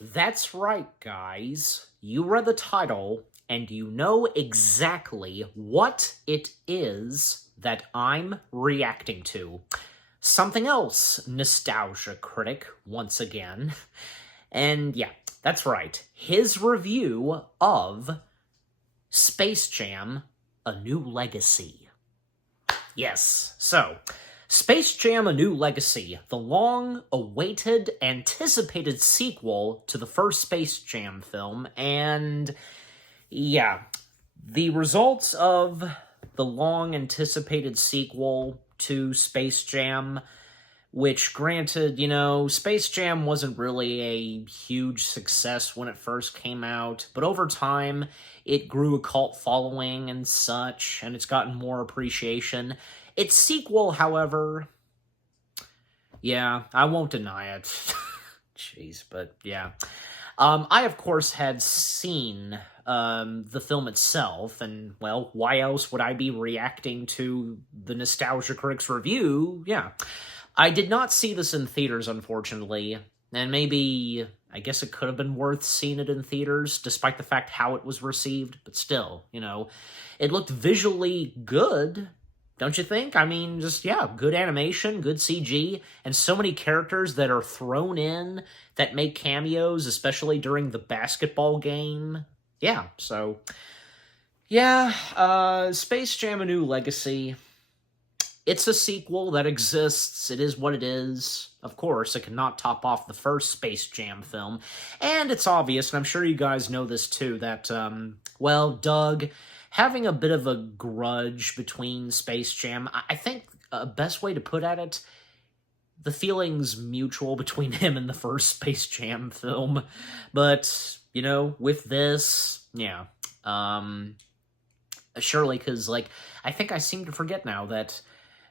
That's right, guys. You read the title, and you know exactly what it is that I'm reacting to. Something else, Nostalgia Critic, once again. And yeah, that's right. His review of Space Jam: A New Legacy. Yes, so, Space Jam: A New Legacy, the long-awaited, anticipated sequel to the first Space Jam film, and yeah, the results of the long-anticipated sequel to Space Jam, which granted, Space Jam wasn't really a huge success when it first came out, but over time, it grew a cult following and such, and it's gotten more appreciation. Its sequel, however, yeah, I won't deny it. Jeez, but yeah. I, of course, had seen the film itself, and, well, why else would I be reacting to the Nostalgia Critic's review? Yeah. I did not see this in theaters, unfortunately, and maybe, I guess it could have been worth seeing it in theaters, despite the fact how it was received, but still, it looked visually good, don't you think? I mean, just, yeah, good animation, good CG, and so many characters that are thrown in that make cameos, especially during the basketball game. Yeah, so, yeah, Space Jam: A New Legacy. It's a sequel that exists. It is what it is. Of course, it cannot top off the first Space Jam film. And it's obvious, and I'm sure you guys know this too, that, well, Doug, having a bit of a grudge between Space Jam, I think a best way to put it, the feeling's mutual between him and the first Space Jam film. But, with this, yeah. Surely, because, I think I seem to forget now that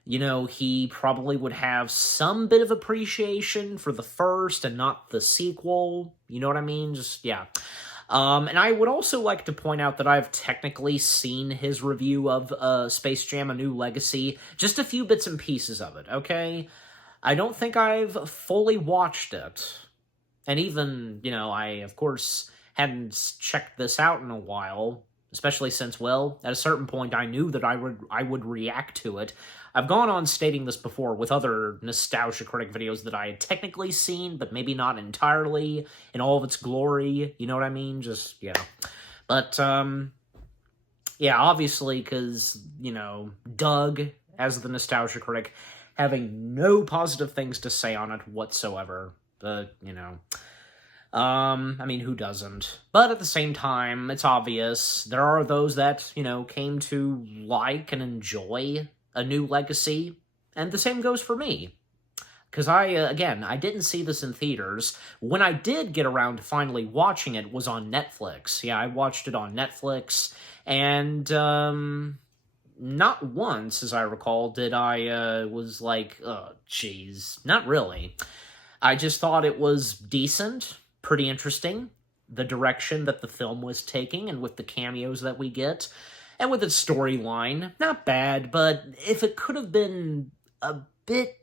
he probably would have some bit of appreciation for the first and not the sequel. You know what I mean? Just, yeah. And I would also like to point out that I've technically seen his review of Space Jam: A New Legacy. Just a few bits and pieces of it, okay? I don't think I've fully watched it. And even, I, of course, hadn't checked this out in a while. Especially since, well, at a certain point I knew that I would react to it. I've gone on stating this before with other Nostalgia Critic videos that I had technically seen, but maybe not entirely in all of its glory, you know what I mean? Just, yeah. But, yeah, obviously, because, Doug, as the Nostalgia Critic, having no positive things to say on it whatsoever, but, I mean, who doesn't? But at the same time, it's obvious, there are those that, came to like and enjoy A New Legacy, and the same goes for me. Because again, I didn't see this in theaters. When I did get around to finally watching it was on Netflix. Yeah, I watched it on Netflix, and, not once, as I recall, did I, was like, oh, jeez, not really. I just thought it was decent, pretty interesting, the direction that the film was taking, and with the cameos that we get, and with its storyline, not bad, but if it could have been a bit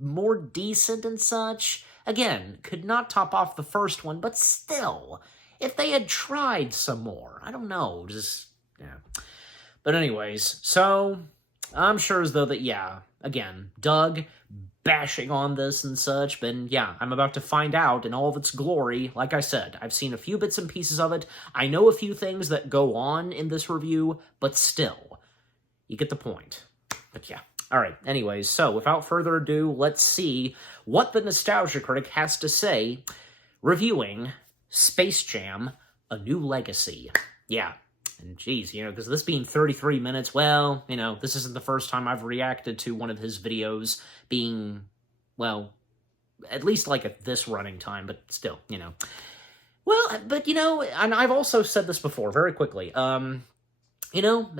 more decent and such, again, could not top off the first one, but still, if they had tried some more, I don't know, just, yeah. But anyways, so, I'm sure as though that, yeah, again, Doug bashing on this and such, but yeah, I'm about to find out in all of its glory. Like I said, I've seen a few bits and pieces of it. I know a few things that go on in this review, but still, you get the point. But yeah. Alright, anyways, so without further ado, let's see what the Nostalgia Critic has to say reviewing Space Jam: A New Legacy. Yeah. And geez, because this being 33 minutes, well, this isn't the first time I've reacted to one of his videos being, well, at least like at this running time, but still, Well, but, and I've also said this before, very quickly, it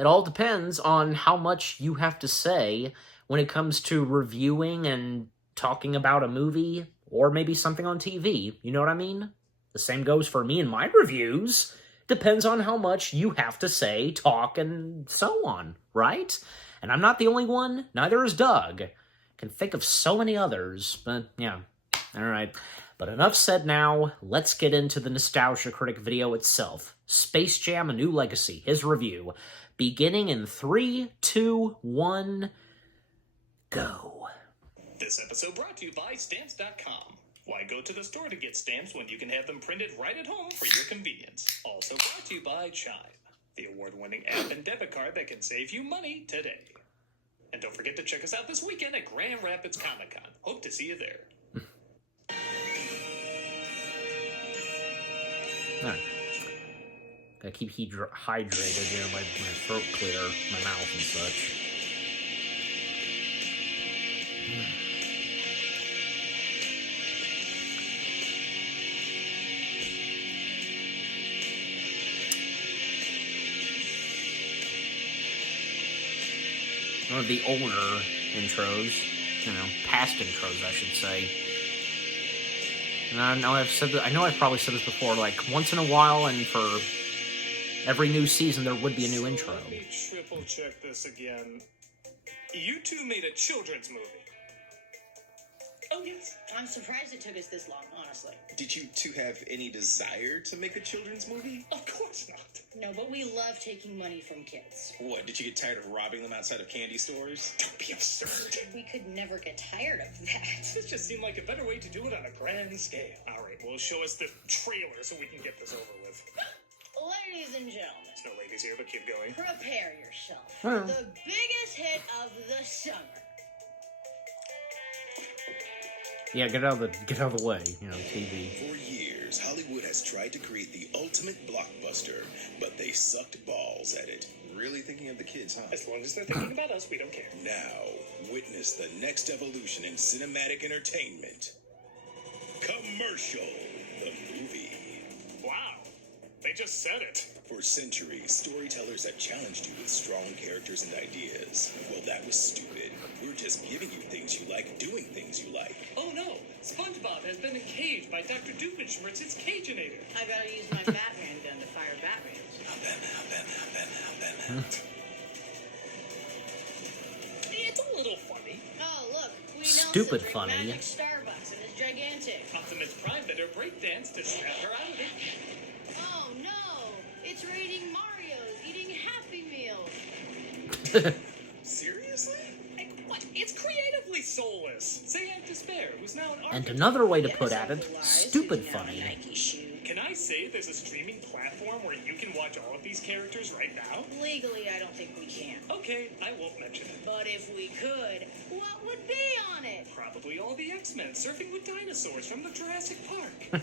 all depends on how much you have to say when it comes to reviewing and talking about a movie, or maybe something on TV, you know what I mean? The same goes for me and my reviews. Depends on how much you have to say, talk, and so on, right? And I'm not the only one, neither is Doug. Can think of so many others, but yeah. Alright. But enough said now, let's get into the Nostalgia Critic video itself. Space Jam: A New Legacy, his review, beginning in 3, 2, 1, go. This episode brought to you by Stamps.com. Why go to the store to get stamps when you can have them printed right at home for your convenience? Also brought to you by Chime, the award-winning app and debit card that can save you money today. And don't forget to check us out this weekend at Grand Rapids Comic-Con. Hope to see you there. Alright. Gotta keep hydrated, my throat clear, my mouth and such. One of the older intros, past intros, I should say. And I know I've probably said this before, like, once in a while, and for every new season, there would be a new intro. Let me triple check this again. You two made a children's movie. Oh, yes. I'm surprised it took us this long, honestly. Did you two have any desire to make a children's movie? Of course not. No, but we love taking money from kids. What, did you get tired of robbing them outside of candy stores? Don't be absurd. We could never get tired of that. This just seemed like a better way to do it on a grand scale. All right, well, show us the trailer so we can get this over with. Ladies and gentlemen. There's no ladies here, but keep going. Prepare yourself for the biggest hit of the summer. Yeah, get out of the way, TV. For years, Hollywood has tried to create the ultimate blockbuster, but they sucked balls at it. Really thinking of the kids, huh? As long as they're thinking about us, we don't care. Now, witness the next evolution in cinematic entertainment. Commercial, the movie. Wow, they just said it. For centuries, storytellers have challenged you with strong characters and ideas. Well, that was stupid. We're just giving you things you like, doing things you like. Oh no, SpongeBob has been encaged by Dr. Doofenshmirtz's Caginator. I gotta use my Batman gun to fire Batman. It's a little funny. Oh, look. We Stupid Nelson funny. Magic Starbucks and it's gigantic. Optimus Prime better breakdance to snap her out of it. Oh, no. It's raining Marios eating Happy Meals. Seriously? What? It's creatively soulless. Say Aunt Despair, who's now an And architect. another way to Yes, put at it, otherwise, stupid he's now a funny. Nike shoe. Can I say there's a streaming platform where you can watch all of these characters right now? Legally, I don't think we can. Okay, I won't mention it. But if we could, what would be on it? Probably all the X-Men surfing with dinosaurs from the Jurassic Park.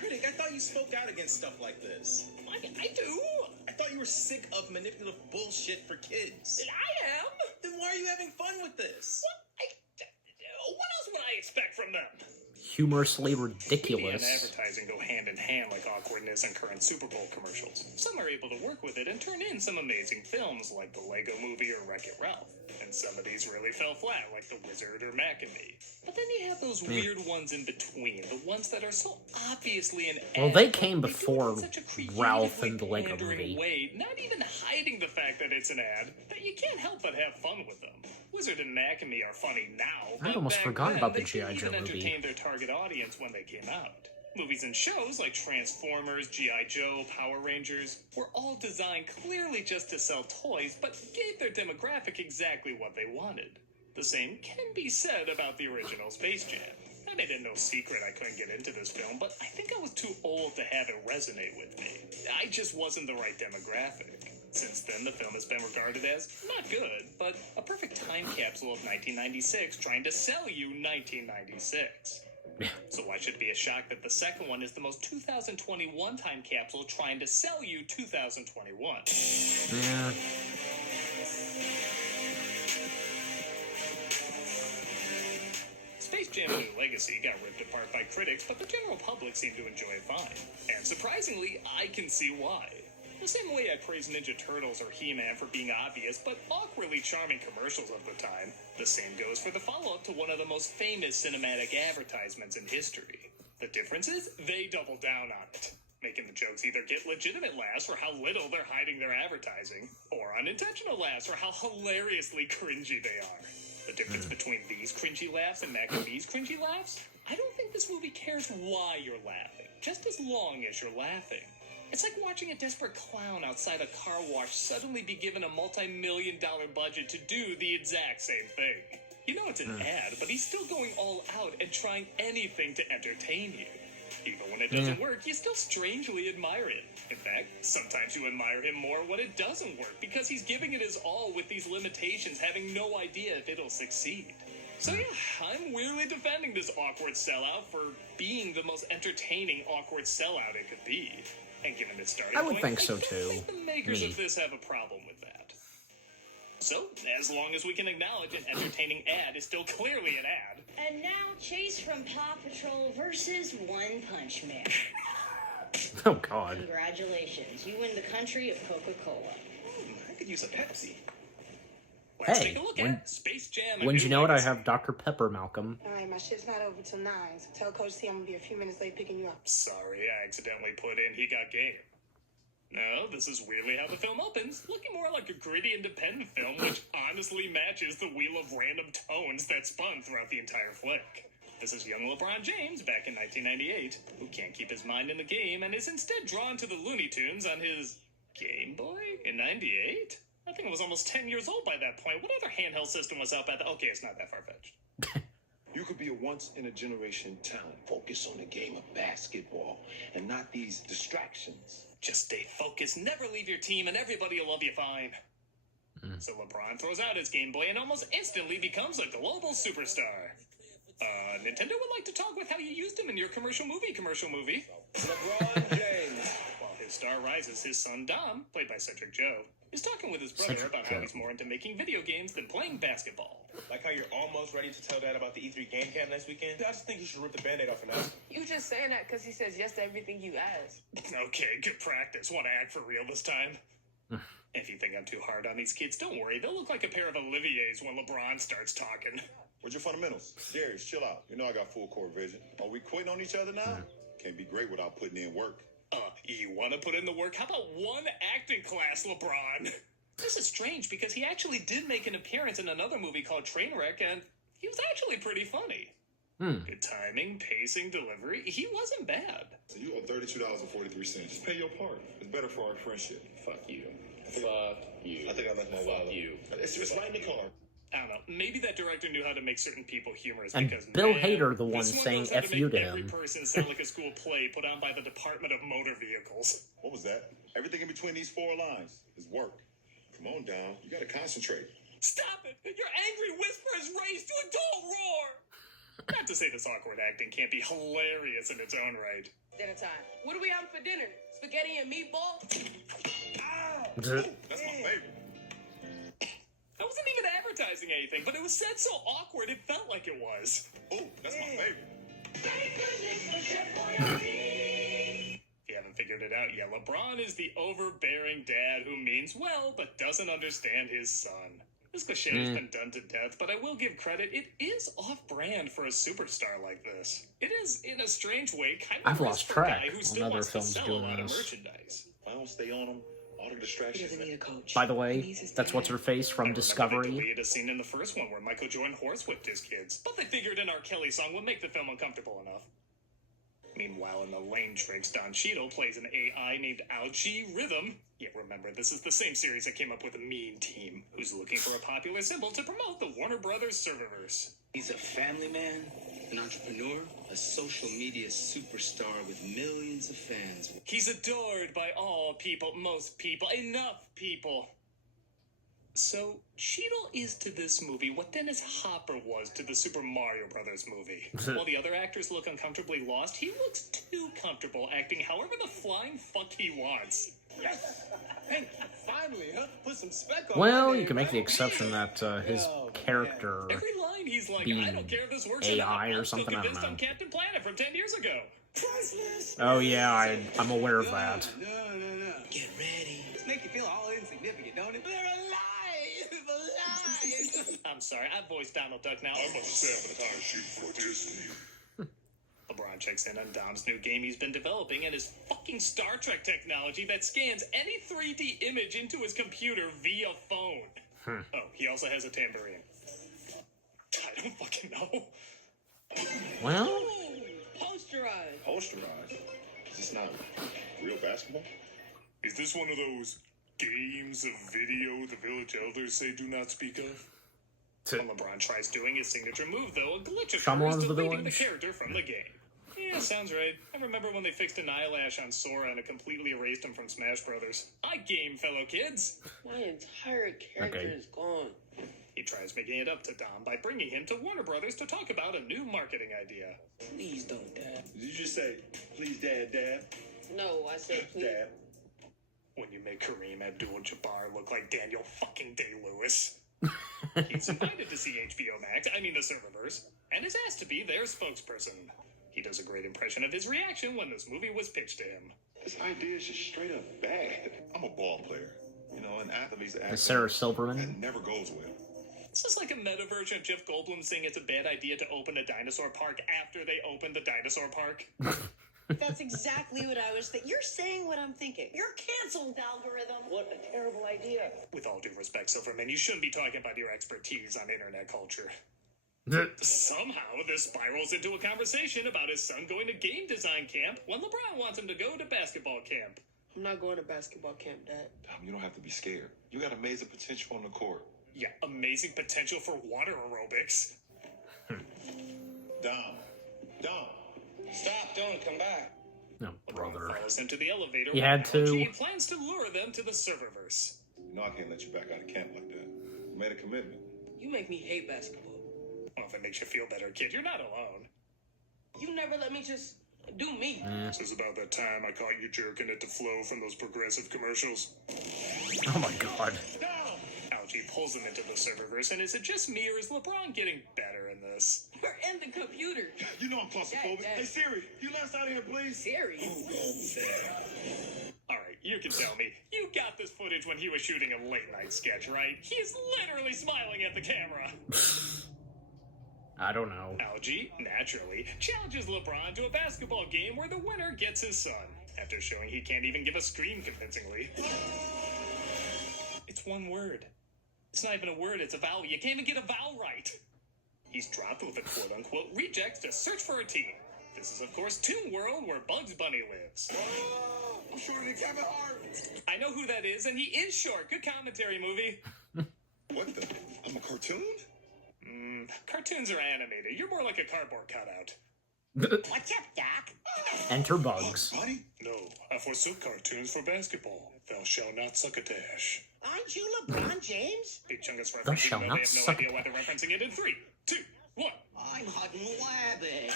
Critic, I thought you spoke out against stuff like this. I do. I thought you were sick of manipulative bullshit for kids. I am. Then why are you having fun with this? What else would I expect from them? Humorously Media and ridiculous. advertising go hand in hand like awkwardness and current Super Bowl commercials. Some are able to work with it and turn in some amazing films like the Lego Movie or Wreck-It Ralph. And some of these really fell flat like The Wizard or Mac and Me. But then you have those weird ones in between, the ones that are so obviously an ad. Well, they but came do it in before such a Ralph creatively and the Lego pandering Movie. way, not even hiding the fact that it's an ad, that you can't help but have fun with them. Wizard and Mac and Me are funny now, I but almost back forgot then, about the they G.I. couldn't Joe even movie. entertain their target audience when they came out. Movies and shows like Transformers, G.I. Joe, Power Rangers were all designed clearly just to sell toys, but gave their demographic exactly what they wanted. The same can be said about the original Space Jam. I made it no secret I couldn't get into this film, but I think I was too old to have it resonate with me. I just wasn't the right demographic. Since then, the film has been regarded as not good, but a perfect time capsule of 1996 trying to sell you 1996. So why should it be a shock that the second one is the most 2021 time capsule trying to sell you 2021? Yeah. Space Jam: A New Legacy got ripped apart by critics, but the general public seemed to enjoy it fine. And surprisingly, I can see why. The same way I praise Ninja Turtles or He-Man for being obvious but awkwardly charming commercials of the time, the same goes for the follow-up to one of the most famous cinematic advertisements in history. The difference is, they double down on it, making the jokes either get legitimate laughs for how little they're hiding their advertising, or unintentional laughs for how hilariously cringy they are. The difference between these cringy laughs and Mac and Me's cringy laughs? I don't think this movie cares why you're laughing, just as long as you're laughing. It's like watching a desperate clown outside a car wash suddenly be given a multi-million-dollar budget to do the exact same thing. You know it's an ad, but he's still going all out and trying anything to entertain you. Even when it doesn't work, you still strangely admire it. In fact, sometimes you admire him more when it doesn't work, because he's giving it his all with these limitations, having no idea if it'll succeed. So yeah, I'm weirdly defending this awkward sellout for being the most entertaining awkward sellout it could be. And given its starting I would point, think so I don't too. think the makers of this have a problem with that. So, as long as we can acknowledge an entertaining ad is still clearly an ad. And now, Chase from Paw Patrol versus One Punch Man. Oh, God. Congratulations, you win the country of Coca-Cola. I could use a Pepsi. Let's Hey, take a look when- at Space Jam. A Wouldn't New you know it? I Legacy. have Dr. Pepper, Malcolm. All right, my shit's not over till 9, so tell Coach C I'm gonna be a few minutes late picking you up. Sorry, I accidentally put in He Got Game. No, this is weirdly how the film opens, looking more like a gritty independent film, which honestly matches the wheel of random tones that spun throughout the entire flick. This is young LeBron James back in 1998, who can't keep his mind in the game and is instead drawn to the Looney Tunes on his Game Boy in 98? I think it was almost 10 years old by that point. What other handheld system was out by that? Okay, it's not that far-fetched. You could be a once-in-a-generation talent. Focus on the game of basketball and not these distractions. Just stay focused, never leave your team, and everybody will love you fine. So LeBron throws out his Game Boy and almost instantly becomes a global superstar. Nintendo would like to talk with how you used him in your commercial movie. LeBron James. While his star rises, his son Dom, played by Cedric Joe, is talking with his brother Cedric about Joe. how he's more into making video games than playing basketball. Like how you're almost ready to tell Dad about the E3 game cam next weekend? I just think you should rip the Band-Aid off and ask him. You just saying that because he says yes to everything you ask. Okay, good practice. Want to act for real this time? If you think I'm too hard on these kids, don't worry. They'll look like a pair of Oliviers when LeBron starts talking. What's your fundamentals? Darius, chill out. You know I got full court vision. Are we quitting on each other now? Can't be great without putting in work. You want to put in the work? How about one acting class, LeBron? This is strange because he actually did make an appearance in another movie called Trainwreck, and he was actually pretty funny. Good timing, pacing, delivery. He wasn't bad. So you owe $32.43. Just pay your part. It's better for our friendship. Fuck you. Fuck you. I think I left my wallet. Fuck you. It's right in the car. I don't know. Maybe that director knew how to make certain people humorous And because Bill man, Hader, the one this saying knows how to F you make to every him. person sound like a school play put on by the Department of Motor Vehicles. What was that? Everything in between these four lines is work. Come on down. You gotta concentrate. Stop it! Your angry whisper is raised to a dull roar! Not to say this awkward acting can't be hilarious in its own right. Dinner time. What are we having for dinner? Spaghetti and meatballs? That's my favorite. I wasn't even advertising anything, but it was said so awkward it felt like it was. Oh, that's my favorite. If you haven't figured it out yet, LeBron is the overbearing dad who means well, but doesn't understand his son. This cliche has been done to death, but I will give credit. It is off-brand for a superstar like this. It is, in a strange way, kind of I've a lost risk for a track guy who on still other wants to films sell a doing lot of this. merchandise. If I don't stay on them, all the He distractions. doesn't need a coach. By the way, He needs his that's dad. what's her face I from remember They Discovery. deleted a scene in the first one where Michael Jordan horsewhipped his kids, but they figured an R. Kelly song would make the film uncomfortable enough. Meanwhile, in the Lane Tricks, Don Cheadle plays an AI named Algae Rhythm. Yeah, remember, this is the same series that came up with a Mean Team, who's looking for a popular symbol to promote the Warner Brothers serververse. He's a family man, an entrepreneur, a social media superstar with millions of fans. He's adored by all people, most people, enough people. So, Cheadle is to this movie what Dennis Hopper was to the Super Mario Brothers movie. While the other actors look uncomfortably lost, he looks too comfortable acting however the flying fuck he wants. Yes! Hey, finally, huh? Put some spec on Well, my you name, can make the right? exception that his Oh, character Every line he's like, being I don't care if this works AI or or not. something, I'm I still don't convinced know. I'm Captain Planet from 10 years ago. Priceless! Oh yeah, I'm aware of that. No. Get ready. This make you feel all insignificant, don't it? They're alive! I'm sorry, I voiced Donald Duck now. I must sabotage you for Disney. LeBron checks in on Dom's new game he's been developing and his fucking Star Trek technology that scans any 3D image into his computer via phone. Oh, he also has a tambourine. I don't fucking know. Well, posterized. Posterized? Is this not real basketball? Is this one of those games of video the village elders say do not speak of? When LeBron tries doing his signature move, though, a glitch Shyamalan's occurs, The deleting the Village. character from the game. Yeah, sounds right. I remember when they fixed an eyelash on Sora and it completely erased him from Smash Brothers. I game, fellow kids. My entire character Okay. is gone. He tries making it up to Dom by bringing him to Warner Brothers to talk about a new marketing idea. Please don't, Dad. Did you just say, please, Dad? No, I said please. Dad. When you make Kareem Abdul-Jabbar look like Daniel fucking Day-Lewis. He's invited to see HBO Max, the Serververse, and is asked to be their spokesperson. He does a great impression of his reaction when this movie was pitched to him. This idea is just straight up bad. I'm a ball player. You know, an athlete's The Sarah that Silverman. never goes well. This is like a meta version of Jeff Goldblum saying it's a bad idea to open a dinosaur park after they opened the dinosaur park. That's exactly what I was thinking. You're saying what I'm thinking. You're canceled, algorithm. What a terrible idea. With all due respect, Silverman, you shouldn't be talking about your expertise on internet culture. Somehow, this spirals into a conversation about his son going to game design camp when LeBron wants him to go to basketball camp. I'm not going to basketball camp, Dad. Tom, you don't have to be scared. You got amazing potential on the court. Yeah, amazing potential for water aerobics. Dom. Stop, don't come back. No, brother. LeBron follows him to the elevator. You while had to. LG plans to lure them to the serververse. You know I can't let you back out of camp like that. You made a commitment. You make me hate basketball. Well, if it makes you feel better, kid, you're not alone. You never let me just do me. This is about that time I caught you jerking it to Flo from those progressive commercials. Oh my god. Algie pulls him into the serververse, and is it just me or is LeBron getting better in this? We're in the computer. You know I'm claustrophobic. Dad. Hey, Siri, you let us out of here, please? Siri. Alright, you can tell me. You got this footage when he was shooting a late-night sketch, right? He's literally smiling at the camera. I don't know. Algie, naturally, challenges LeBron to a basketball game where the winner gets his son, after showing he can't even give a scream convincingly. It's one word. It's not even a word, it's a vowel. You can't even get a vowel right. He's dropped with a quote-unquote reject to search for a team. This is, of course, Toon World, where Bugs Bunny lives. I'm shorter than Kevin Hart. I know who that is, and he is short. Good commentary, movie. What the? I'm a cartoon? Cartoons are animated. You're more like a cardboard cutout. What's up, Doc? Enter Bugs. Buddy? No, I forsook cartoons for basketball. Thou shalt not suck a dash. Aren't you LeBron James? Big Chungus Thou referencing shalt it, not they have no suck a idea why they're referencing it in 3, 2, 1. I'm Hutton Wabbit.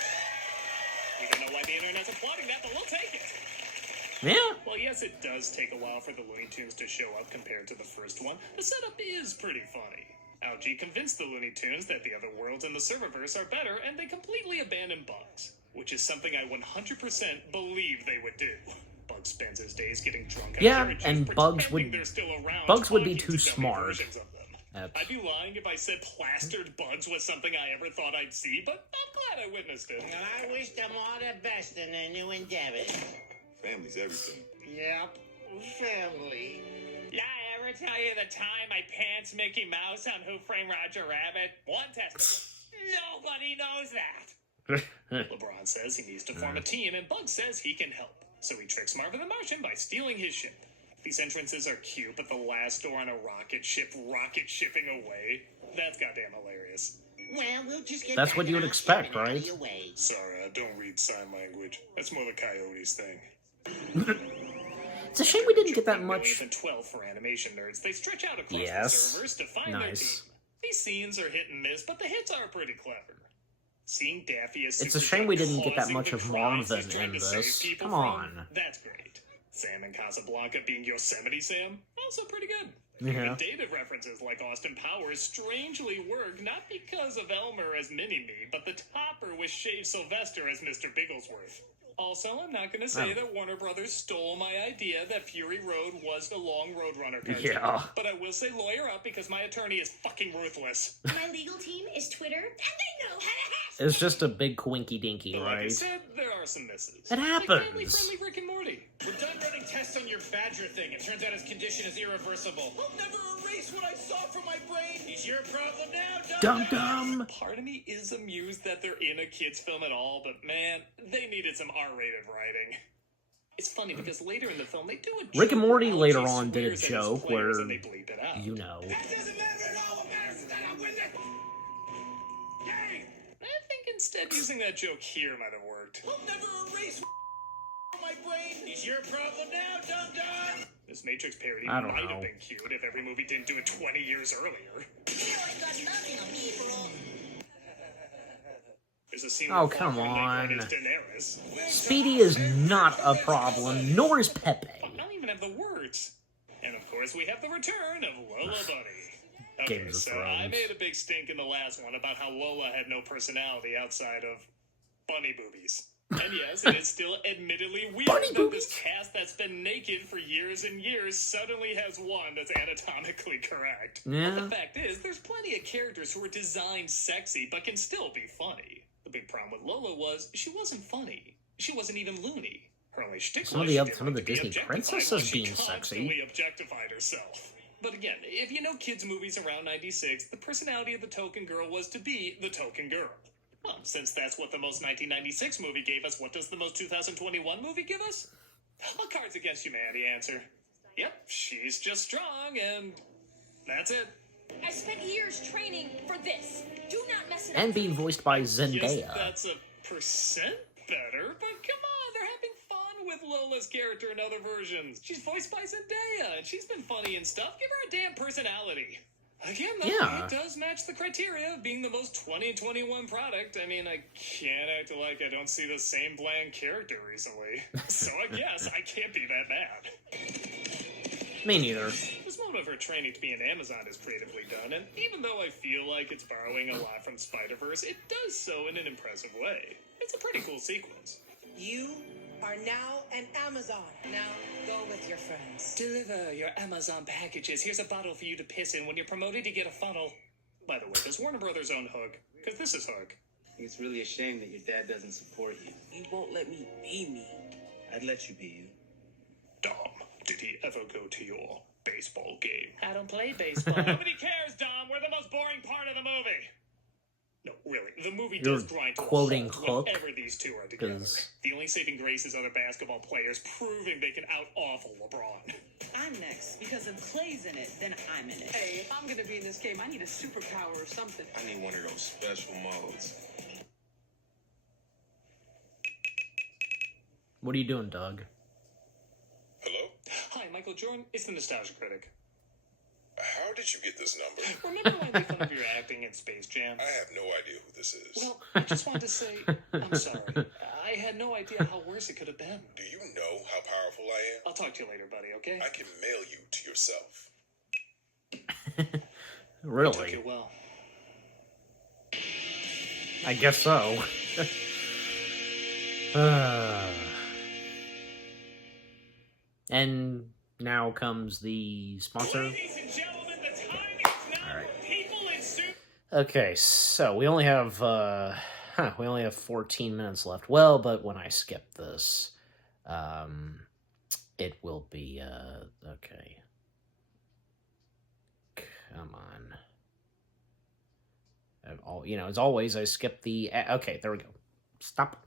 We don't know why the internet's applauding that, but we'll take it. Yeah. Well, yes, it does take a while for the Looney Tunes to show up compared to the first one. The setup is pretty funny. Algie convinced the Looney Tunes that the other worlds in the serververse are better, and they completely abandon Bugs, which is something I 100% believe they would do. Bugs spends his days getting drunk on Yeah, carriages, and Bugs would- pretending they're still around, Bugs would be talking too to dummy smart. versions of them. I'd be lying if I said plastered Bugs was something I ever thought I'd see, but I'm glad I witnessed it. Well, I wish them all the best in their new endeavors. Family's everything. Yep, family. Yeah, I ever tell you the time I pants Mickey Mouse on Who Framed Roger Rabbit? One testament. Nobody knows that. LeBron says he needs to form a team, and Bugs says he can help. So he tricks Marvin the Martian by stealing his ship. These entrances are cute, but the last door on a rocket ship rocket shipping away, that's goddamn hilarious. Well, we'll just get That's back what in you would our expect, ship and out of right? your way. Sorry, I don't read sign language. That's more the Coyotes thing. It's a shame we didn't get that much. 12 for animation nerds. They stretch out across Yes. the servers to find their Nice. team. These scenes are hit and miss, but the hits are pretty clever. Seeing Daffy as It's a Super shame we Duck didn't get that causing much the of crimes Marvin he's trying in to save this. people Come from, on. that's great. Sam in Casablanca being Yosemite Sam, also pretty good. Yeah. Even David references like Austin Powers strangely work not because of Elmer as Mini-Me, but the topper with Shave Sylvester as Mr. Bigglesworth. Also, I'm not going to say that Warner Brothers stole my idea that Fury Road was the long Roadrunner cartoon. Yeah. But I will say lawyer up because my attorney is fucking ruthless. My legal team is Twitter, and they know how to hash. It's just a big coinky dinky, But like I right? said, there are some misses. It happens. Like family-friendly Rick and Morty. We're done running tests on your Badger thing. It turns out his condition is irreversible. I'll never erase what I saw from my brain. He's your problem now, Dum-dum. Part of me is amused that they're in a kid's film at all, but man, they needed some R-rated writing. It's funny because later in the film, they do a joke. Rick and Morty where later Algie on did a swears at his joke players where, and they bleep it out. you know. That doesn't matter at all. What matters is that I win it. Yay! I think instead using that joke here might have worked. I'll never erase from my brain. He's your problem now, dum-dum. This Matrix parody I don't might know. have been cute if every movie didn't do it 20 years earlier. There's a scene Oh, where come Falcon on. is Daenerys. Speedy is not a problem, nor is Pepe. I don't even have the words. And of course, we have the return of Lola Bunny. Okay, Game of so Thrones. I made a big stink in the last one about how Lola had no personality outside of bunny boobies. And yes, it is still admittedly weird Bunny that boobies? this cast that's been naked for years and years suddenly has one that's anatomically correct. Yeah. But the fact is, there's plenty of characters who are designed sexy but can still be funny. The big problem with Lola was she wasn't funny. She wasn't even loony. Her only shtick Some of was the she some of the didn't like to Disney be objectified princesses while she being sexy. constantly objectified herself. But again, if you know kids' movies around 96, the personality of the token girl was to be the token girl. Well, since that's what the most 1996 movie gave us, what does the most 2021 movie give us? A Cards Against Humanity answer. Yep, she's just strong, and that's it. I spent years training for this. Do not mess it up. And being voiced by Yes, Zendaya. that's a percent better, but come on, they're having fun with Lola's character in other versions. She's voiced by Zendaya, and she's been funny and stuff. Give her a damn personality. Again, though, Yeah. it does match the criteria of being the most 2021 product. I mean, I can't act like I don't see the same bland character recently. So I guess I can't be that mad. Me neither. This moment of her training to be an Amazon is creatively done, and even though I feel like it's borrowing a lot from Spider-Verse, it does so in an impressive way. It's a pretty cool sequence. You are now an Amazon. Now go with your friends. Deliver your Amazon packages. Here's a bottle for you to piss in when you're promoted to get a funnel. By the way, does Warner Brothers own Hook? Because this is Hook. I think it's really a shame that your dad doesn't support you. You won't let me be me. I'd let you be you. Dom, did he ever go to your baseball game? I don't play baseball. Nobody cares, Dom. We're the most boring part of the movie. No, really, the movie You're does grind to quoting a halt Hook? whenever these two are together. 'Cause- The only saving grace is other basketball players proving they can out-awful LeBron. I'm next, because if Clay's in it, then I'm in it. Hey, if I'm gonna be in this game, I need a superpower or something. I need one of those special modes. What are you doing, Doug? Hello? Hi, Michael Jordan. It's the Nostalgia Critic. How did you get this number? Remember when I made fun of your acting in Space Jam? I have no idea who this is. Well, I just wanted to say, I'm sorry. I had no idea how worse it could have been. Do you know how powerful I am? I'll talk to you later, buddy, okay? I can mail you to yourself. Took Really? you well. I guess so. And now comes the sponsor. Ladies and gentlemen, the time is now. All right. People in suit. Okay, so we only have 14 minutes left. Well, but when I skip this, it will be okay. Come on. As always, I skip the. Okay, there we go. Stop.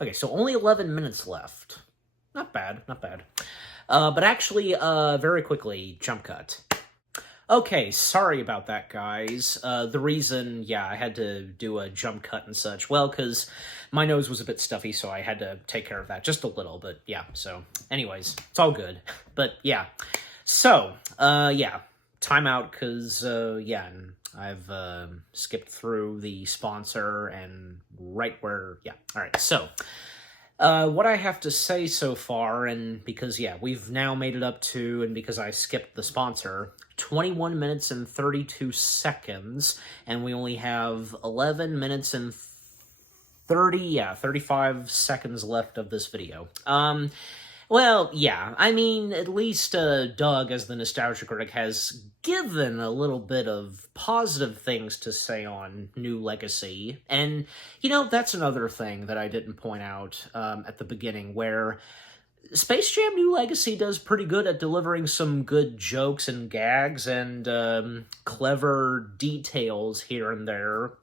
Okay, so only 11 minutes left. Not bad, not bad. But actually, very quickly, jump cut. Okay, sorry about that, guys. The reason, I had to do a jump cut and such, well, because my nose was a bit stuffy, so I had to take care of that just a little, but yeah, so, anyways, it's all good. But, yeah. So, time out, because, and I've skipped through the sponsor and right where, alright, so, what I have to say so far, and because, we've now made it up to, and because I skipped the sponsor, 21 minutes and 32 seconds, and we only have 11 minutes and 35 seconds left of this video. Well, yeah. I mean, at least Doug, as the nostalgia critic, has given a little bit of positive things to say on New Legacy. And, that's another thing that I didn't point out at the beginning, where Space Jam New Legacy does pretty good at delivering some good jokes and gags and clever details here and there,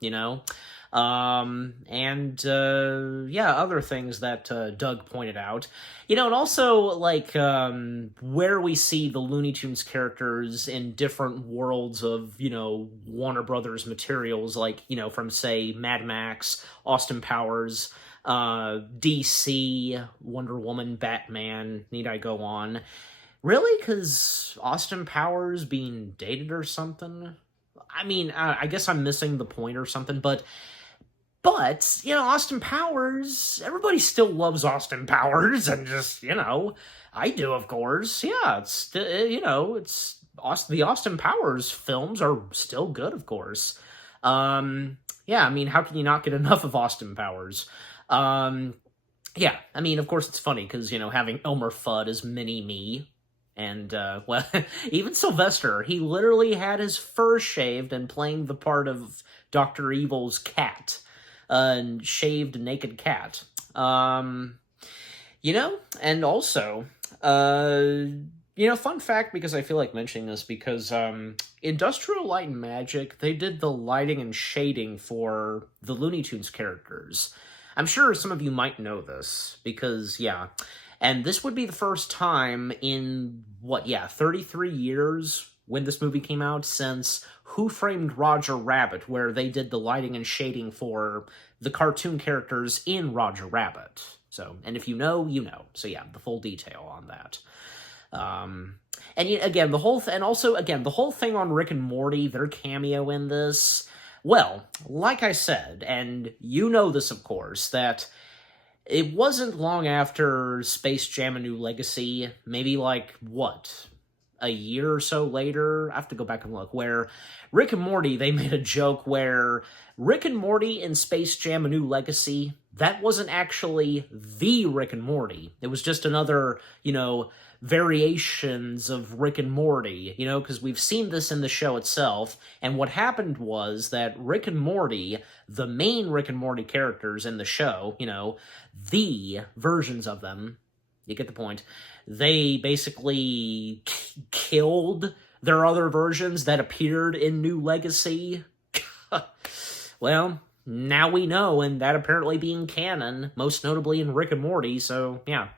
yeah, other things that Doug pointed out. And also, like, where we see the Looney Tunes characters in different worlds of, Warner Brothers materials, like, from, say, Mad Max, Austin Powers, DC, Wonder Woman, Batman, need I go on? Really? Because Austin Powers being dated or something? I mean, I guess I'm missing the point or something, but, Austin Powers, everybody still loves Austin Powers, and just, I do, of course. Yeah, it's, it's, the Austin Powers films are still good, of course. Yeah, I mean, how can you not get enough of Austin Powers? Yeah, I mean, of course it's funny, because, having Elmer Fudd as Mini-Me, and, well, even Sylvester, he literally had his fur shaved and playing the part of Dr. Evil's cat, shaved naked cat. And also, fun fact, because I feel like mentioning this, because, Industrial Light and Magic, they did the lighting and shading for the Looney Tunes characters. I'm sure some of you might know this, because, yeah, and this would be the first time in, 33 years when this movie came out, since Who Framed Roger Rabbit, where they did the lighting and shading for the cartoon characters in Roger Rabbit. So, and if you know, you know. So yeah, the full detail on that. And again, the whole thing on Rick and Morty, their cameo in this. Well, like I said, and you know this, of course, that it wasn't long after Space Jam: A New Legacy, maybe a year or so later, I have to go back and look, where Rick and Morty, they made a joke where Rick and Morty in Space Jam: A New Legacy, that wasn't actually the Rick and Morty. It was just another, variations of Rick and Morty, because we've seen this in the show itself, and what happened was that Rick and Morty, the main Rick and Morty characters in the show, the versions of them, you get the point, they basically killed their other versions that appeared in New Legacy. Well, now we know, and that apparently being canon, most notably in Rick and Morty, so, yeah.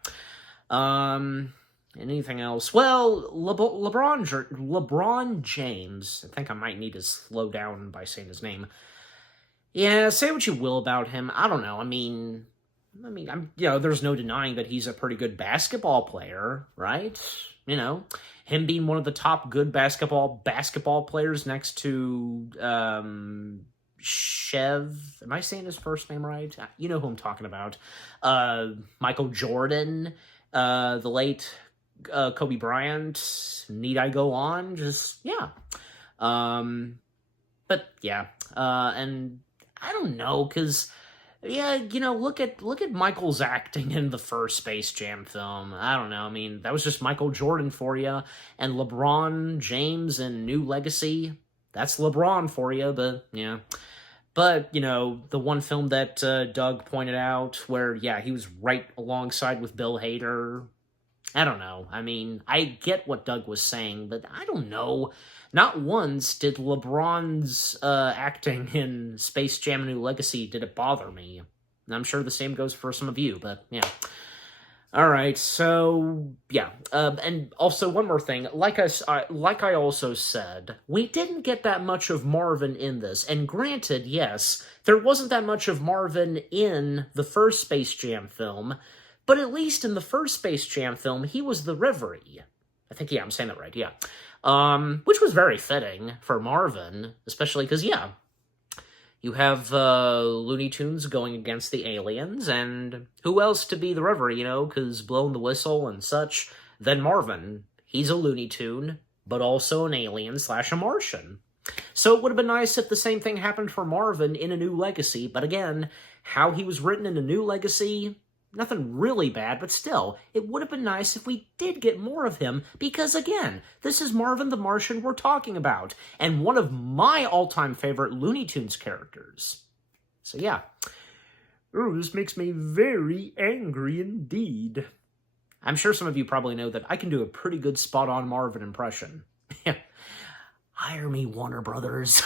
Anything else? Well, LeBron James, I think I might need to slow down by saying his name. Yeah, say what you will about him, I don't know, I mean, there's no denying that he's a pretty good basketball player, right? Him being one of the top good basketball players next to, Chev, am I saying his first name right? You know who I'm talking about. Michael Jordan, the late Kobe Bryant, need I go on? Just, yeah. But, yeah. And I don't know, because, yeah, look at Michael's acting in the first Space Jam film. I don't know, I mean, that was just Michael Jordan for you. And LeBron James in New Legacy, that's LeBron for you, but, yeah. But, the one film that Doug pointed out, where, yeah, he was right alongside with Bill Hader, I don't know. I mean, I get what Doug was saying, but I don't know. Not once did LeBron's acting in Space Jam: A New Legacy, did it bother me. And I'm sure the same goes for some of you, but, yeah. Alright, so, yeah, and also one more thing, like I also said, we didn't get that much of Marvin in this, and granted, yes, there wasn't that much of Marvin in the first Space Jam film, but at least in the first Space Jam film, he was the Reverie. I think, yeah, I'm saying that right, yeah. Which was very fitting for Marvin, especially because, yeah, you have Looney Tunes going against the aliens, and who else to be the Reverie, because blowing the whistle and such, than Marvin. He's a Looney Tune, but also an alien / a Martian. So it would have been nice if the same thing happened for Marvin in A New Legacy, but again, how he was written in A New Legacy, Nothing really bad, but still, it would have been nice if we did get more of him, because again, this is Marvin the Martian we're talking about, and one of my all-time favorite Looney Tunes characters. So yeah. Oh, this makes me very angry indeed. I'm sure some of you probably know that I can do a pretty good spot-on Marvin impression. Hire me, Warner Brothers.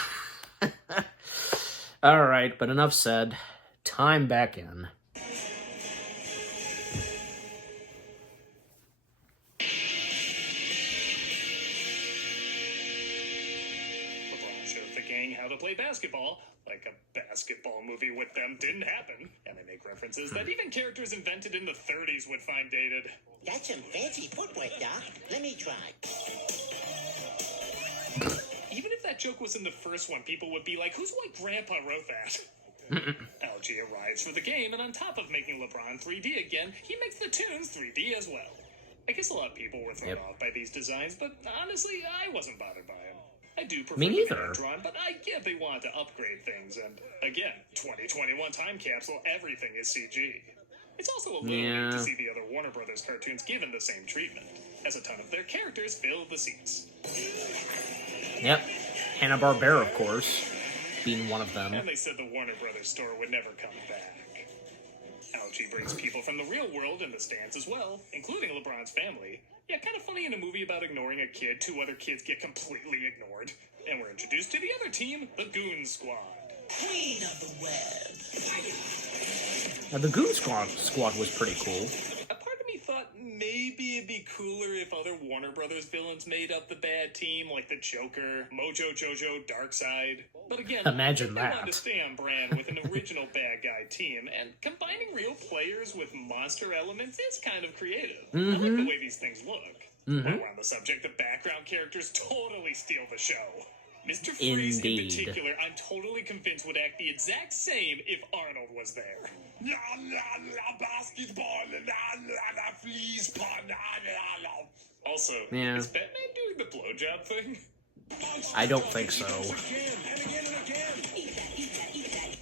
Alright, but enough said. Time back in. LeBron shows the gang how to play basketball, like a basketball movie with them didn't happen, and they make references that even characters invented in the 30s would find dated. That's some fancy footwork, Doc. Let me try. Even if that joke was in the first one, people would be like, whose white grandpa wrote that? Algae arrives for the game, and on top of making LeBron 3D again, he makes the tunes 3D as well. I guess a lot of people were thrown off by these designs, but honestly, I wasn't bothered by them. I do prefer the hand-drawn, but I get they wanted to upgrade things, and again, 2021 time capsule, everything is CG. It's also a little neat to see the other Warner Brothers cartoons given the same treatment, as a ton of their characters filled the seats. Yep. Hanna-Barbera, of course, being one of them. And they said the Warner Brothers store would never come back. Algae brings people from the real world in the stands as well, including LeBron's family. Yeah, kind of funny in a movie about ignoring a kid, 2 other kids get completely ignored. And we're introduced to the other team, the Goon Squad. Queen of the web. Now, the Goon Squad was pretty cool. A part of me thought maybe it'd be cooler if other Warner Brothers villains made up the bad team, like the Joker, Mojo Jojo, Darkseid. But again, imagine I that. wanted to stay on brand with an original bad guy team, and combining real players with monster elements is kind of creative. I like the way these things look. While we're on the subject, the background characters totally steal the show. Mr. Freeze in particular, I'm totally convinced would act the exact same if Arnold was there. Also, is Batman doing the blowjob thing? I don't think so.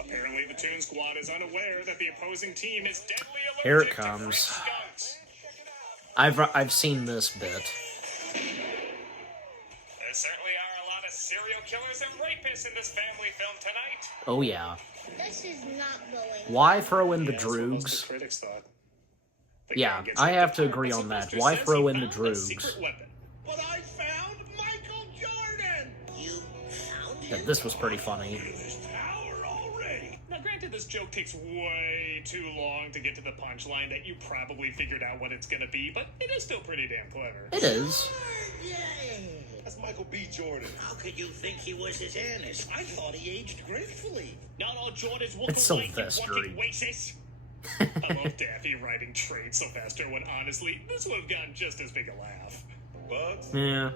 Apparently the Toon Squad is unaware that the opposing team is deadly allergic Here it to comes. skunks. I've seen this bit. There certainly are a lot of serial killers and rapists in this family film tonight. Oh yeah. This is not going. Why throw in the That's what most droogs? of the critics thought. The Yeah, gang gets I hit have to apart, agree but on that. Sylvester Why says throw he in the found a droogs? secret weapon. But I found Michael Jordan! You found Yeah, him? this was pretty funny. There's power already! Now, granted, this joke takes way too long to get to the punchline that you probably figured out what it's gonna be, but it is still pretty damn clever. It is. That's Michael B. Jordan. How could you think he was his Ernest? I thought he aged gracefully. Not all Jordans walk It's away, you Sylvester. walking wasis. I love Daffy writing Trade Sylvester when honestly, this would have gotten just as big a laugh. Bugs, Yeah.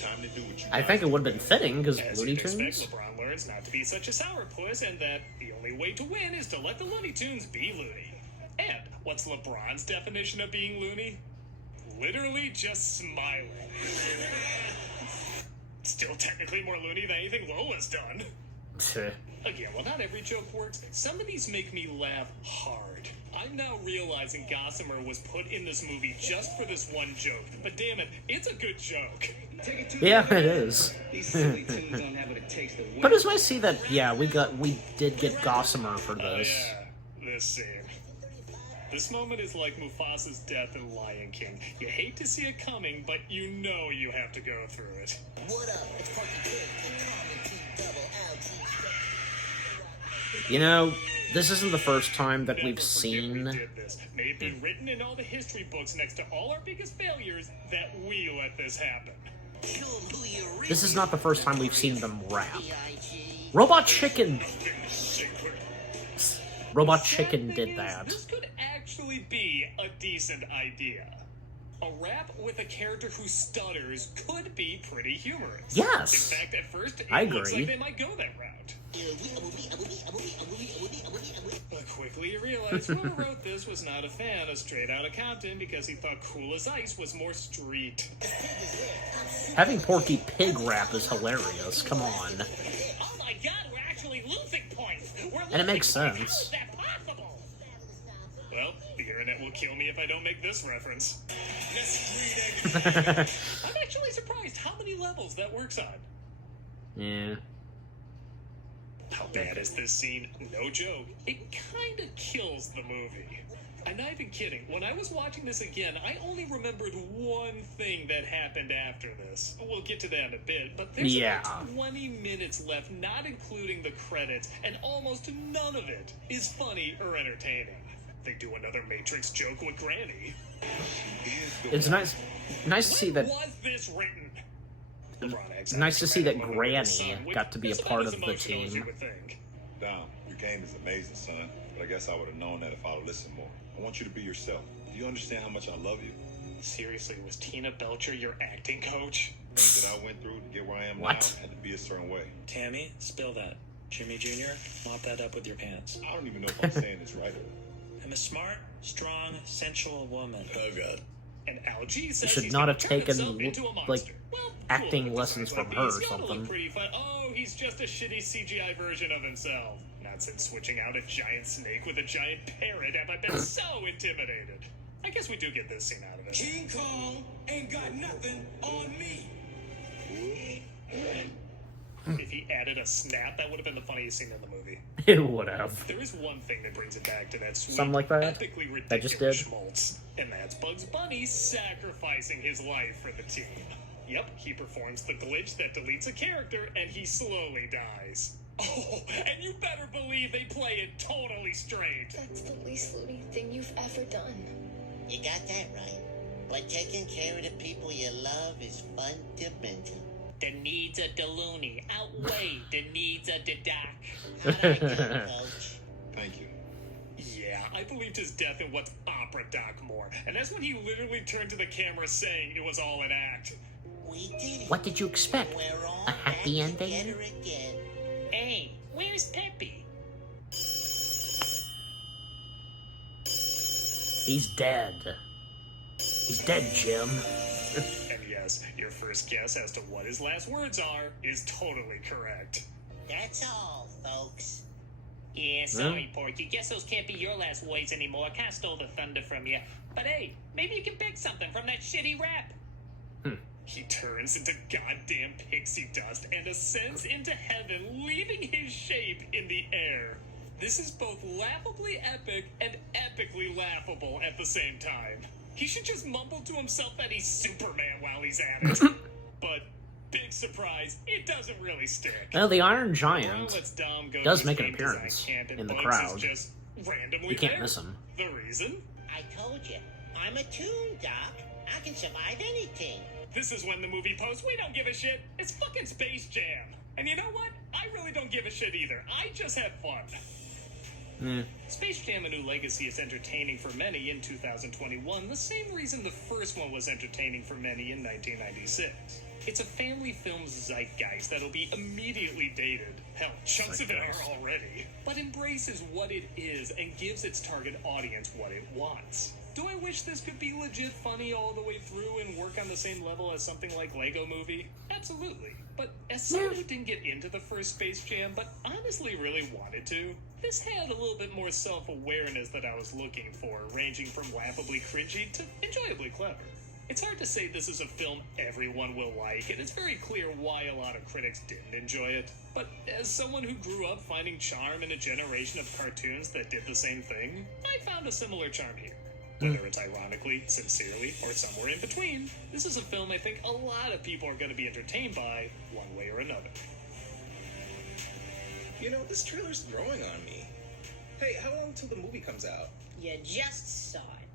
time to do what you I gotta think it do. would have been fitting, because As Looney you'd expect, Tunes. LeBron learns not to be such a sourpuss and that the only way to win is to let the Looney Tunes be loony. And what's LeBron's definition of being loony? Literally just smiling. Still technically more loony than anything Lola's done. Again, while not every joke works, some of these make me laugh hard. I'm now realizing Gossamer was put in this movie just for this one joke, but damn it, it's a good joke. Yeah, it is. These silly tunes don't have what it takes to win. But it's nice to see that, yeah, we did get Gossamer for this. Yeah, this scene. This moment is like Mufasa's death in Lion King. You hate to see it coming, but you know you have to go through it. What up? It's Funky Kid and Tom and T double LG. You know, this isn't the first time that Never we've forget seen. we did this. May it be written in all the history books next to all our biggest failures that we let this happen. This is not the first time we've seen them rap. Robot Chicken! Robot Chicken did that. This could actually be a decent idea. A rap with a character who stutters could be pretty humorous. Yes. In fact, at first, it I looks agree. like they might go that route. But quickly you realize whoever wrote this was not a fan of Straight Outta Compton because he thought Cool as Ice was more street. Having Porky Pig rap is hilarious. Come on. Oh my god, we're actually losing points! And it makes sense. Well, internet will kill me if I don't make this reference. Yeah. I'm actually surprised how many levels that works on. How bad is this scene? No joke. It kind of kills the movie. I'm not even kidding. When I was watching this again, I only remembered one thing that happened after this. We'll get to that in a bit, but there's about 20 minutes left, not including the credits, and almost none of it is funny or entertaining. They do another Matrix joke with Granny. It's nice to see that. Was this written? Nice to see that Granny got to be a part of the team. Dom, your game is amazing, son. But I guess I would have known that if I would listen more. I want you to be yourself. Do you understand how much I love you? Seriously, was Tina Belcher your acting coach? Things that I went through to get where I am now had to be a certain way. Tammy, spill that. Jimmy Jr., mop that up with your pants. I don't even know if I'm saying this right. I'm a smart, strong, sensual woman. Oh, God. And Algie says You should he's not gonna have turn taken, himself into a monster. like, well, acting cool, lessons from her or he's gotta look something. pretty fun. Oh, he's just a shitty CGI version of himself. Not since switching out a giant snake with a giant parrot have I been so intimidated. I guess we do get this scene out of it. King Kong ain't got nothing on me. If he added a snap, that would have been the funniest scene in the movie. It would have. There is one thing that brings it back to that sweet, Something like that? epically ridiculous That just did? schmaltz, and that's Bugs Bunny sacrificing his life for the team. Yep, he performs the glitch that deletes a character, and he slowly dies. Oh, and you better believe they play it totally straight. That's the least loony thing you've ever done. You got that right. But taking care of the people you love is fundamental. The needs of the loony outweigh the needs of the doc. How'd I do, Coach? Thank you. Yeah, I believed his death in What's Opera Doc more, and that's when he literally turned to the camera saying it was all an act. We did it. What did you expect? We're all A happy back ending? together again. Hey, where's Peppy? He's dead. He's dead, Jim. And yes, your first guess as to what his last words are is totally correct. That's all, folks. Yeah, sorry, Porky. Guess those can't be your last words anymore. I kinda stole the thunder from you. But hey, maybe you can pick something from that shitty rap. He turns into goddamn pixie dust and ascends into heaven, leaving his shape in the air. This is both laughably epic and epically laughable at the same time. He should just mumble to himself that he's Superman while he's at it. But, big surprise, it doesn't really stick. Well, the Iron Giant Let's Dom go does to make an game design appearance camp and in the Bugs crowd. is just randomly You can't there. miss him. The reason? I told you. I'm a toon, Doc. I can survive anything. This is when the movie posts, we don't give a shit. It's fucking Space Jam. And you know what? I really don't give a shit either. I just had fun. Space Jam: A New Legacy is entertaining for many in 2021, the same reason the first one was entertaining for many in 1996. It's a family film's zeitgeist that'll be immediately dated. Hell, chunks of it are already. But embraces what it is and gives its target audience what it wants. Do I wish this could be legit funny all the way through and work on the same level as something like Lego Movie? Absolutely. But as someone who didn't get into the first Space Jam, but honestly really wanted to, this had a little bit more self-awareness that I was looking for, ranging from laughably cringy to enjoyably clever. It's hard to say this is a film everyone will like, and it's very clear why a lot of critics didn't enjoy it. But as someone who grew up finding charm in a generation of cartoons that did the same thing, I found a similar charm here. Whether it's ironically, sincerely, or somewhere in between, this is a film I think a lot of people are going to be entertained by, one way or another. You know, this trailer's growing on me. Hey, how long till the movie comes out? You just saw it.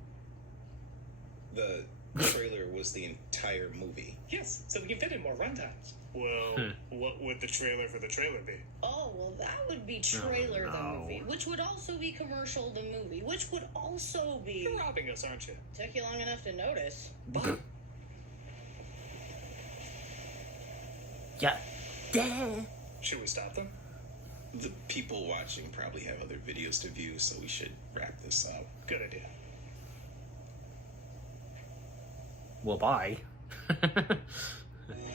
The trailer was the entire movie. Yes, so we can fit in more runtimes. Well, what would the trailer for the trailer be? Oh, well, that would be trailer the movie, which would also be commercial the movie, which would also be... You're robbing us, aren't you? Took you long enough to notice. Yeah. Should we stop them? The people watching probably have other videos to view, so we should wrap this up. Good idea. Well, bye.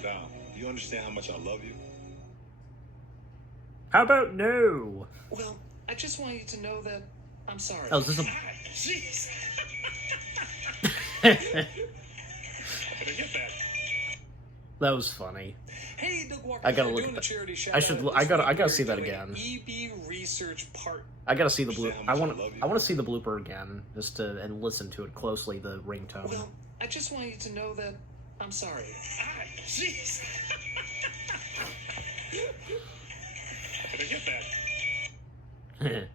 Dom, do you understand how much I love you? How about no? Well, I just want you to know that I'm sorry. Oh, is this a... Jeez. Did I get that? That was funny. Hey, Doug Walker, I gotta you're look doing at a charity that. shout-out. I gotta see We're that doing again. EB Research Part. I gotta see the blooper. Understand how much I want to see the blooper again, just to and listen to it closely. The ringtone. Well, I just want you to know that I'm sorry. Ah, jeez. Did I get that?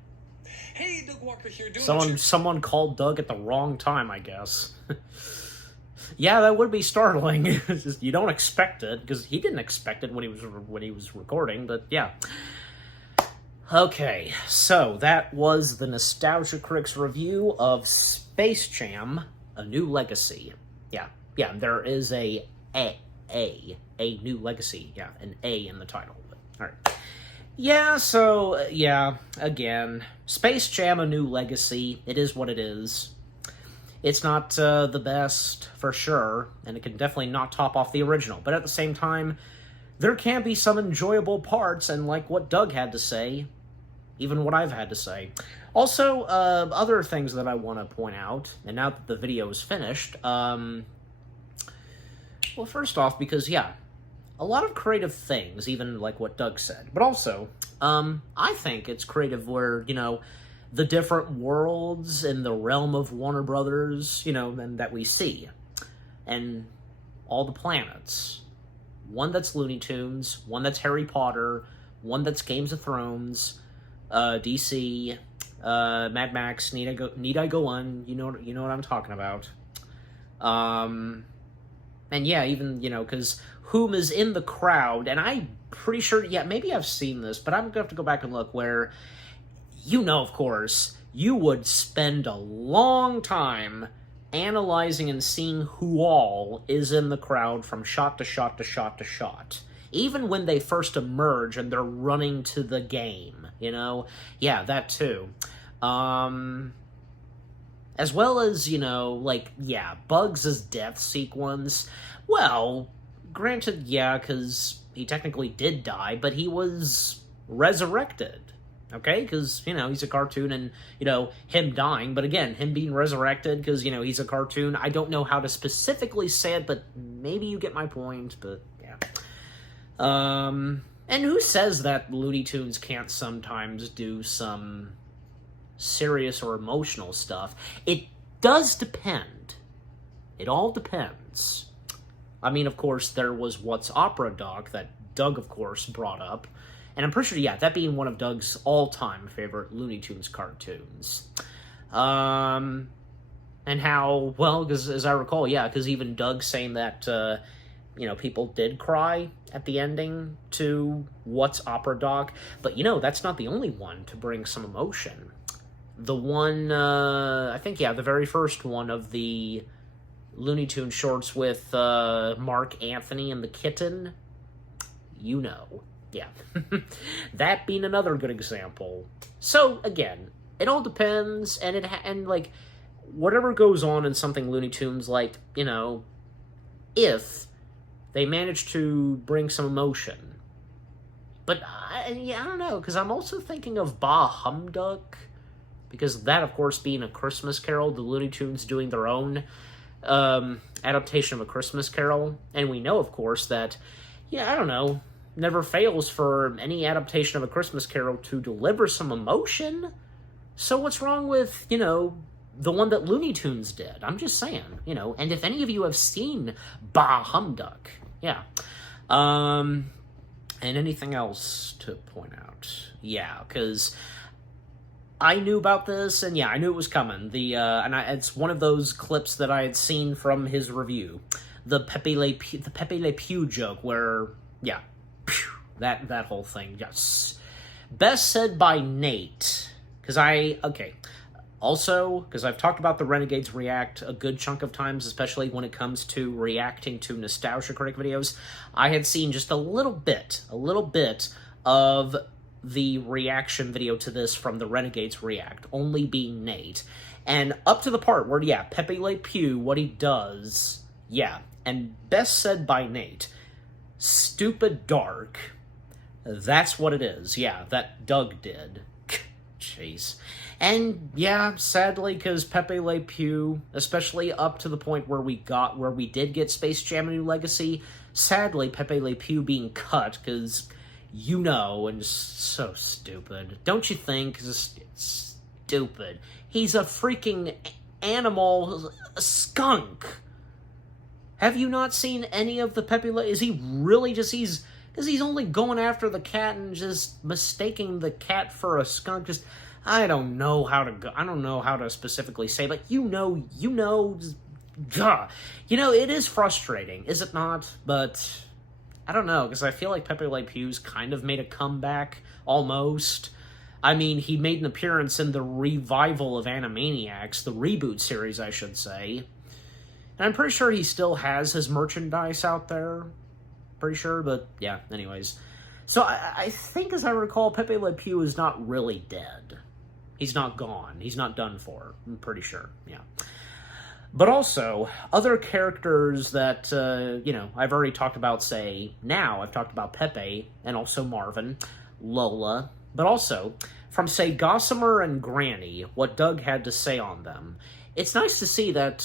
Hey, Doug Walker here. Doing Someone called Doug at the wrong time, I guess. Yeah, that would be startling. It's just, you don't expect it, because he didn't expect it when he was recording, but yeah. Okay, so that was the Nostalgia Critics review of Space Jam: A New Legacy. Yeah, there is a New Legacy. Yeah, an A in the title. Alright. Yeah, so, yeah, again, Space Jam: A New Legacy, it is what it is. It's not the best, for sure, and it can definitely not top off the original, but at the same time, there can be some enjoyable parts, and like what Doug had to say, even what I've had to say. Also, other things that I want to point out, and now that the video is finished, well, first off, because, yeah, a lot of creative things, even like what Doug said, but also, I think it's creative where, you know, the different worlds in the realm of Warner Brothers, you know, and that we see, and all the planets. One that's Looney Tunes, one that's Harry Potter, one that's Games of Thrones, DC, Mad Max, Need I Go On, you know what I'm talking about. And yeah, even, you know, because whom is in the crowd, and I'm pretty sure, yeah, maybe I've seen this, but I'm going to have to go back and look where, you know, of course, you would spend a long time analyzing and seeing who all is in the crowd from shot to shot to shot to shot. Even when they first emerge and they're running to the game, you know? Yeah, that too. As well as, you know, like, yeah, Bugs' death sequence. Well, granted, yeah, because he technically did die, but he was resurrected. Okay, because, you know, he's a cartoon and, you know, him dying, but again, him being resurrected because, you know, he's a cartoon. I don't know how to specifically say it, but maybe you get my point, but yeah. And who says that Looney Tunes can't sometimes do some serious or emotional stuff? It does depend. It all depends. I mean, of course, there was What's Opera Doc that Doug, of course, brought up. And I'm pretty sure, yeah, that being one of Doug's all-time favorite Looney Tunes cartoons. And how, well, because as I recall, yeah, because even Doug saying that, you know, people did cry at the ending to What's Opera Doc. But, you know, that's not the only one to bring some emotion. The one, I think, yeah, the very first one of the Looney Tunes shorts with Mark Anthony and the kitten, you know. Yeah, that being another good example. So, again, it all depends, and like, whatever goes on in something Looney Tunes, like, you know, if they manage to bring some emotion. But, yeah, I don't know, because I'm also thinking of Bah Humduck, because that, of course, being A Christmas Carol, the Looney Tunes doing their own adaptation of A Christmas Carol, and we know, of course, that, yeah, I don't know, never fails for any adaptation of A Christmas Carol to deliver some emotion. So what's wrong with, you know, the one that Looney Tunes did? I'm just saying, you know, and if any of you have seen Bah Humduck, yeah. And anything else to point out? Yeah, because I knew about this, and yeah, I knew it was coming. It's one of those clips that I had seen from his review. The Pepe Le Pew joke where, yeah, that whole thing, yes. Best said by Nate, because also, because I've talked about the Renegades React a good chunk of times, especially when it comes to reacting to Nostalgia Critic videos, I had seen just a little bit of the reaction video to this from the Renegades React, only being Nate, and up to the part where, yeah, Pepe Le Pew, what he does, yeah, and best said by Nate, stupid dark. That's what it is. Yeah, that Doug did. Jeez. And yeah, sadly, because Pepe Le Pew, especially up to the point where we did get Space Jam: A New Legacy, sadly, Pepe Le Pew being cut, because, and just so stupid. Don't you think? It's stupid. He's a freaking animal, a skunk. Have you not seen any of the Pepe Le... Is he really just... Because he's only going after the cat and just mistaking the cat for a skunk. Just... I don't know how to specifically say, but duh. It is frustrating, is it not? But I don't know, because I feel like Pepe Le Pew's kind of made a comeback, almost. I mean, he made an appearance in the revival of Animaniacs, the reboot series, I should say. And I'm pretty sure he still has his merchandise out there. Pretty sure, but yeah, anyways. So I think, as I recall, Pepe Le Pew is not really dead. He's not gone. He's not done for. I'm pretty sure, yeah. But also, other characters that, I've already talked about, I've talked about Pepe, and also Marvin, Lola, but also, from, Gossamer and Granny, what Doug had to say on them. It's nice to see that,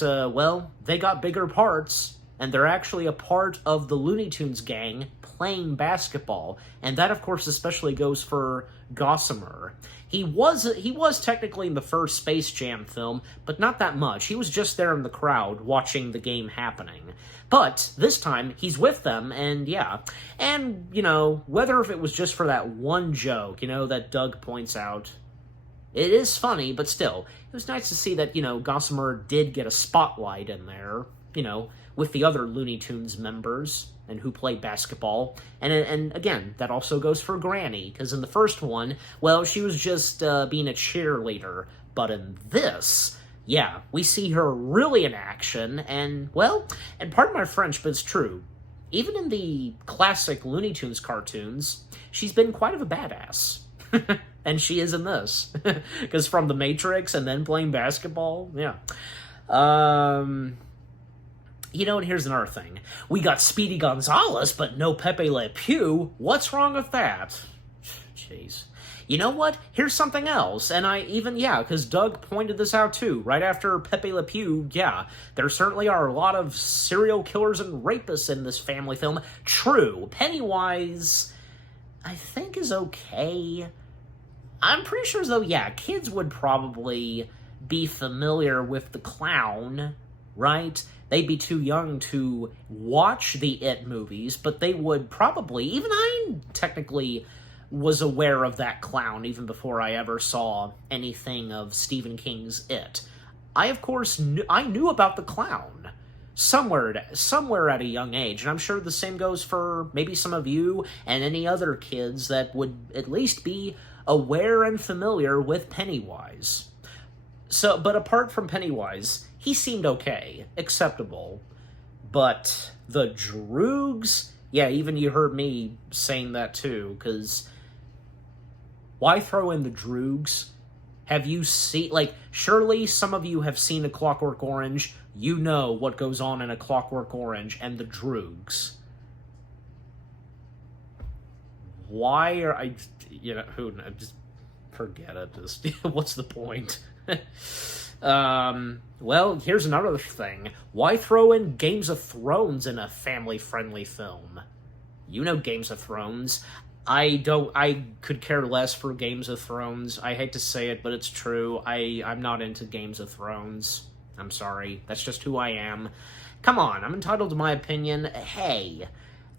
they got bigger parts, and they're actually a part of the Looney Tunes gang playing basketball, and that, of course, especially goes for Gossamer. He was technically in the first Space Jam film, but not that much. He was just there in the crowd watching the game happening. But this time, he's with them, and yeah. And, whether if it was just for that one joke, that Doug points out, it is funny, but still, it was nice to see that, Gossamer did get a spotlight in there, with the other Looney Tunes members and who played basketball. And again, that also goes for Granny, because in the first one, she was just being a cheerleader. But in this, yeah, we see her really in action, and, and pardon my French, but it's true. Even in the classic Looney Tunes cartoons, she's been quite of a badass. And she is in this. Because from The Matrix and then playing basketball, yeah. And here's another thing. We got Speedy Gonzales, but no Pepe Le Pew. What's wrong with that? Jeez. You know what? Here's something else. And because Doug pointed this out too. Right after Pepe Le Pew, there certainly are a lot of serial killers and rapists in this family film. True. Pennywise, I think, is okay. I'm pretty sure, though, kids would probably be familiar with the clown, right? They'd be too young to watch the It movies, but they would probably, even I technically was aware of that clown even before I ever saw anything of Stephen King's It. I, of course, knew about the clown somewhere at a young age, and I'm sure the same goes for maybe some of you and any other kids that would at least be aware and familiar with Pennywise. So, but apart from Pennywise, he seemed okay, acceptable. But the Droogs, even you heard me saying that too, because why throw in the Droogs? Have you seen, surely some of you have seen A Clockwork Orange. You know what goes on in A Clockwork Orange and the Droogs. Why are just forget it. Just, what's the point? Here's another thing. Why throw in Games of Thrones in a family-friendly film? Games of Thrones. I could care less for Games of Thrones. I hate to say it, but it's true. I'm not into Games of Thrones. I'm sorry. That's just who I am. Come on, I'm entitled to my opinion. Hey,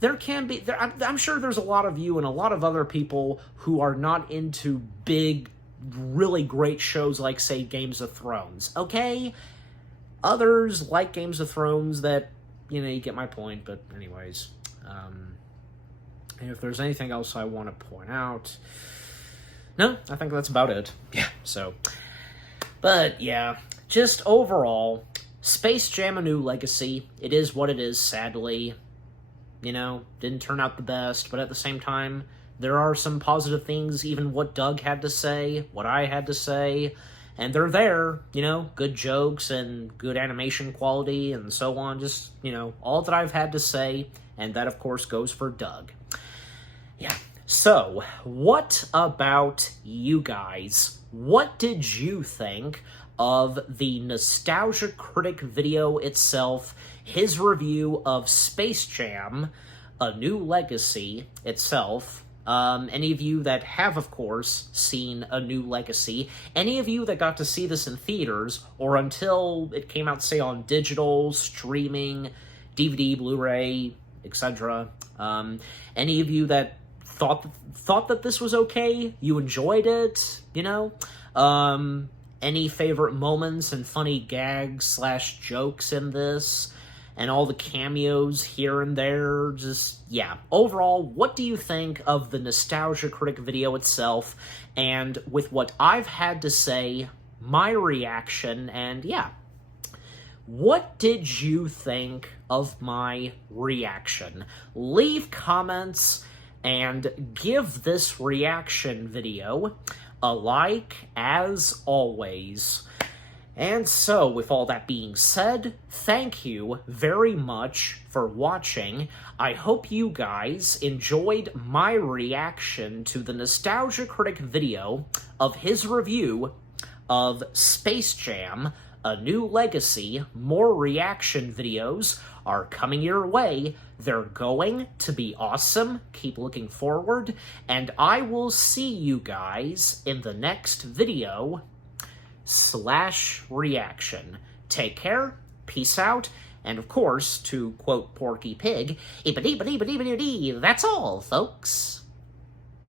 I'm sure there's a lot of you and a lot of other people who are not into big, really great shows like, say, Games of Thrones, okay? Others like Games of Thrones that, you get my point, but anyways. And if there's anything else I want to point out... No, I think that's about it. Yeah, so... But, yeah, just overall, Space Jam: A New Legacy, it is what it is, sadly. Didn't turn out the best, but at the same time, there are some positive things, even what Doug had to say, what I had to say, and they're there, good jokes and good animation quality and so on, just, all that I've had to say, and that, of course, goes for Doug. Yeah, So, what about you guys? What did you think of the Nostalgia Critic video itself, his review of Space Jam: A New Legacy itself? Any of you that have, of course, seen A New Legacy, any of you that got to see this in theaters, or until it came out, say, on digital, streaming, DVD, Blu-ray, etc., any of you that thought that this was okay, you enjoyed it, you know? Any favorite moments and funny gags / jokes in this, and all the cameos here and there, just, yeah. Overall, what do you think of the Nostalgia Critic video itself, and with what I've had to say, my reaction, and yeah. What did you think of my reaction? Leave comments and give this reaction video a like, as always. And so, with all that being said, thank you very much for watching. I hope you guys enjoyed my reaction to the Nostalgia Critic video of his review of Space Jam: A New Legacy. More reaction videos are coming your way. They're going to be awesome. Keep looking forward, and I will see you guys in the next video / reaction. Take care, peace out, and of course, to quote Porky Pig, that's all, folks.